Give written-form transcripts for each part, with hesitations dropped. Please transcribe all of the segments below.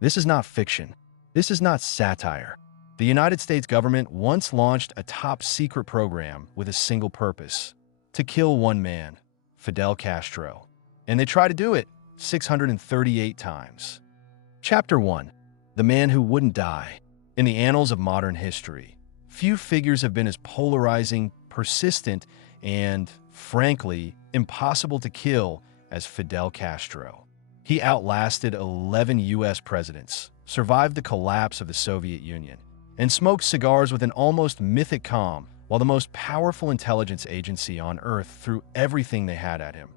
This is not fiction. This is not satire. The United States government once launched a top-secret program with a single purpose: to kill one man, Fidel Castro. And they tried to do it 638 times. Chapter 1. The Man Who Wouldn't Die. In the annals of modern history, few figures have been as polarizing, persistent, and, frankly, impossible to kill as Fidel Castro. He outlasted 11 U.S. presidents, survived the collapse of the Soviet Union, and smoked cigars with an almost mythic calm while the most powerful intelligence agency on Earth threw everything they had at him,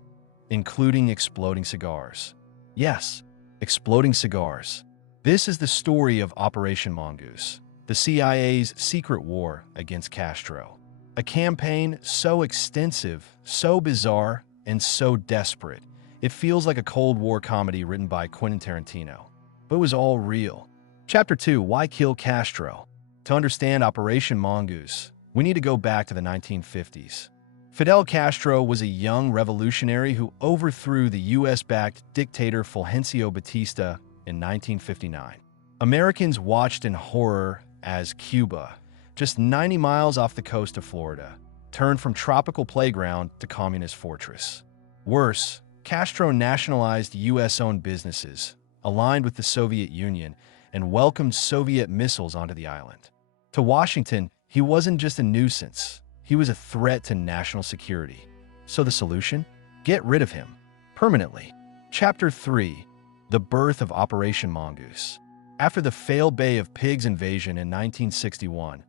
including exploding cigars. Yes, exploding cigars. This is the story of Operation Mongoose, the CIA's secret war against Castro. A campaign so extensive, so bizarre, and so desperate, it feels like a Cold War comedy written by Quentin Tarantino. But it was all real. Chapter 2. Why Kill Castro? To understand Operation Mongoose, we need to go back to the 1950s. Fidel Castro was a young revolutionary who overthrew the US-backed dictator Fulgencio Batista in 1959. Americans watched in horror as Cuba, just 90 miles off the coast of Florida, turned from tropical playground to communist fortress. Worse, Castro nationalized US-owned businesses, aligned with the Soviet Union, and welcomed Soviet missiles onto the island. To Washington, he wasn't just a nuisance, he was a threat to national security. So the solution? Get rid of him. Permanently. Chapter 3. The Birth of Operation Mongoose. After the failed Bay of Pigs invasion in 1961,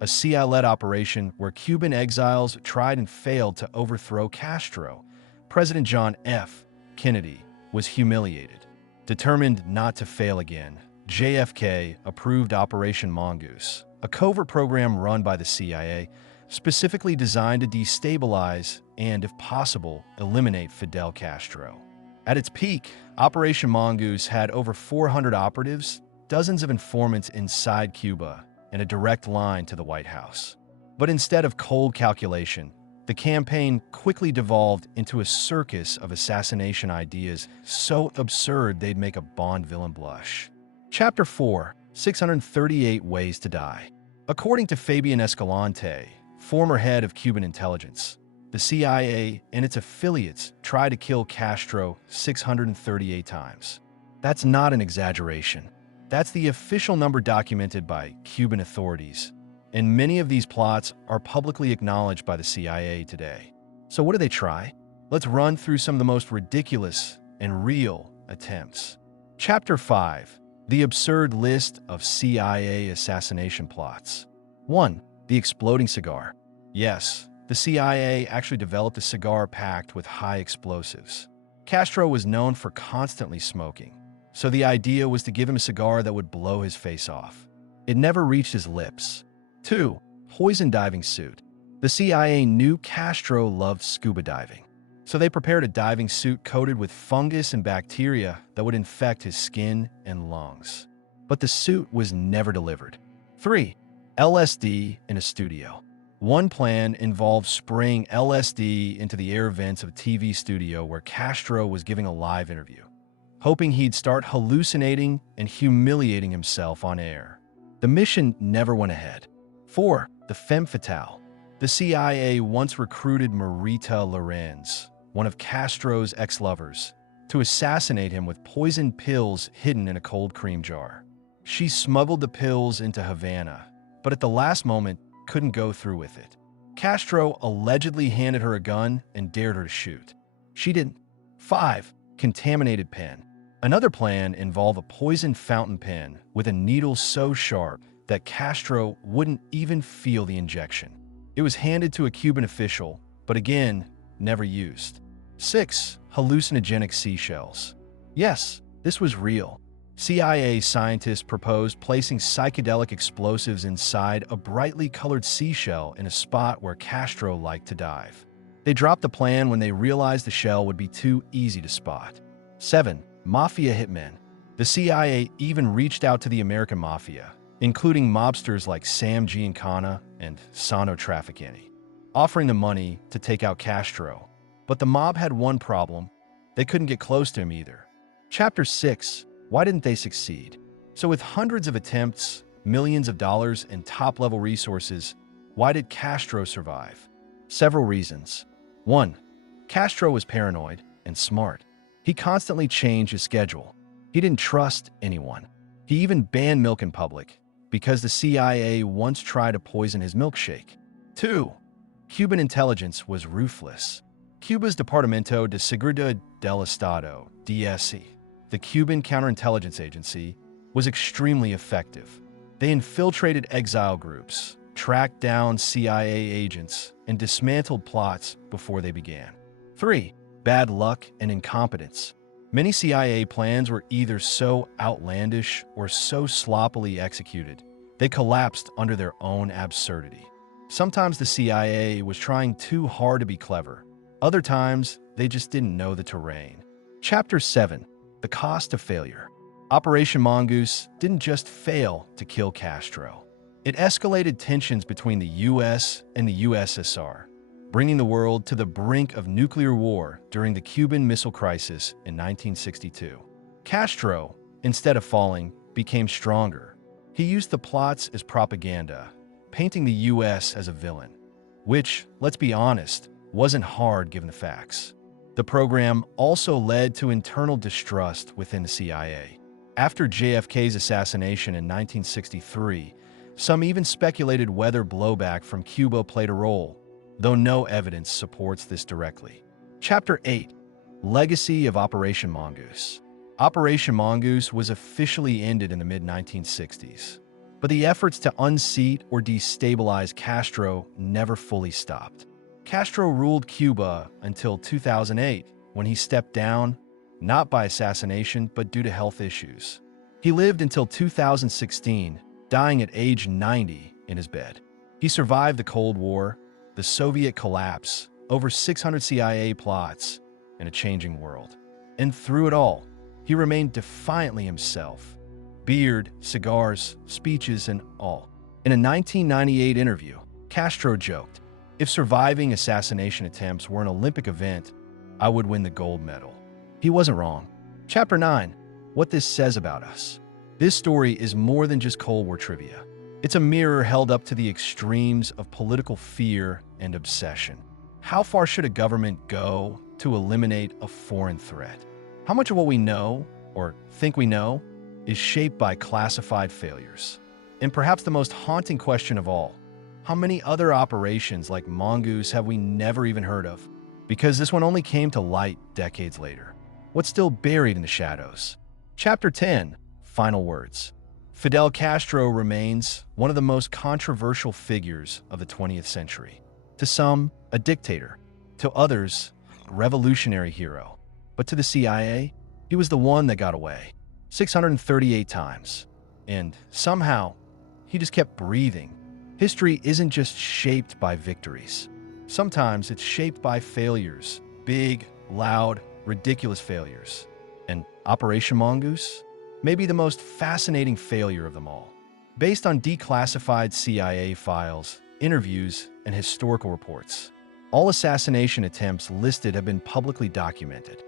a CIA-led operation where Cuban exiles tried and failed to overthrow Castro, President John F. Kennedy was humiliated. Determined not to fail again, JFK approved Operation Mongoose, a covert program run by the CIA, specifically designed to destabilize and, if possible, eliminate Fidel Castro. At its peak, Operation Mongoose had over 400 operatives, dozens of informants inside Cuba, and a direct line to the White House. But instead of cold calculation, the campaign quickly devolved into a circus of assassination ideas so absurd they'd make a Bond villain blush. Chapter 4. 638 Ways to Die. According to Fabian Escalante, former head of Cuban intelligence, the CIA and its affiliates tried to kill Castro 638 times. That's not an exaggeration. That's the official number documented by Cuban authorities, and many of these plots are publicly acknowledged by the CIA today. So what do they try? Let's run through some of the most ridiculous and real attempts. Chapter 5. The absurd list of CIA assassination plots. 1. The exploding cigar. Yes, the CIA actually developed a cigar packed with high explosives. Castro was known for constantly smoking, so the idea was to give him a cigar that would blow his face off. It never reached his lips. 2. Poison diving suit. The CIA knew Castro loved scuba diving, so they prepared a diving suit coated with fungus and bacteria that would infect his skin and lungs. But the suit was never delivered. 3. LSD in a studio. One plan involved spraying LSD into the air vents of a TV studio where Castro was giving a live interview, hoping he'd start hallucinating and humiliating himself on air. The mission never went ahead. 4. The femme fatale. The CIA once recruited Marita Lorenz, one of Castro's ex-lovers, to assassinate him with poisoned pills hidden in a cold cream jar. She smuggled the pills into Havana, but at the last moment couldn't go through with it. Castro allegedly handed her a gun and dared her to shoot. She didn't. 5. Contaminated pen. Another plan involved a poisoned fountain pen with a needle so sharp that Castro wouldn't even feel the injection. It was handed to a Cuban official, but again, never used. 6. Hallucinogenic seashells. Yes, this was real. CIA scientists proposed placing psychedelic explosives inside a brightly colored seashell in a spot where Castro liked to dive. They dropped the plan when they realized the shell would be too easy to spot. 7. Mafia hitmen. The CIA even reached out to the American Mafia, including mobsters like Sam Giancana and Sano Trafficani, offering them money to take out Castro. But the mob had one problem: they couldn't get close to him either. Chapter 6. Why didn't they succeed? So with hundreds of attempts, millions of dollars, and top-level resources, why did Castro survive? Several reasons. 1. Castro was paranoid and smart. He constantly changed his schedule. He didn't trust anyone. He even banned milk in public because the CIA once tried to poison his milkshake. 2. Cuban intelligence was ruthless. Cuba's Departamento de Seguridad del Estado, DSE, the Cuban counterintelligence agency, was extremely effective. They infiltrated exile groups, tracked down CIA agents, and dismantled plots before they began. 3. Bad luck and incompetence. Many CIA plans were either so outlandish or so sloppily executed, they collapsed under their own absurdity. Sometimes the CIA was trying too hard to be clever. Other times, they just didn't know the terrain. Chapter 7. The Cost of Failure. Operation Mongoose didn't just fail to kill Castro. It escalated tensions between the US and the USSR, bringing the world to the brink of nuclear war during the Cuban Missile Crisis in 1962. Castro, instead of falling, became stronger. He used the plots as propaganda, painting the US as a villain, which, let's be honest, wasn't hard given the facts. The program also led to internal distrust within the CIA. After JFK's assassination in 1963, some even speculated whether blowback from Cuba played a role, though no evidence supports this directly. Chapter 8. Legacy of Operation Mongoose. Operation Mongoose was officially ended in the mid-1960s, but the efforts to unseat or destabilize Castro never fully stopped. Castro ruled Cuba until 2008, when he stepped down, not by assassination but due to health issues. He lived until 2016, dying at age 90 in his bed. He survived the Cold War, the Soviet collapse, over 600 CIA plots, and a changing world. And through it all, he remained defiantly himself. Beard, cigars, speeches, and all. In a 1998 interview, Castro joked, "If surviving assassination attempts were an Olympic event, I would win the gold medal." He wasn't wrong. Chapter 9. What this says about us. This story is more than just Cold War trivia. It's a mirror held up to the extremes of political fear and obsession. How far should a government go to eliminate a foreign threat? How much of what we know, or think we know, is shaped by classified failures? And perhaps the most haunting question of all, how many other operations like Mongoose have we never even heard of? Because this one only came to light decades later. What's still buried in the shadows? Chapter 10. Final words. Fidel Castro remains one of the most controversial figures of the 20th century. To some, a dictator. To others, a revolutionary hero. But to the CIA, he was the one that got away 638 times. And somehow, he just kept breathing. History isn't just shaped by victories. Sometimes it's shaped by failures. Big, loud, ridiculous failures. And Operation Mongoose? Maybe the most fascinating failure of them all. Based on declassified CIA files, interviews, and historical reports, all assassination attempts listed have been publicly documented.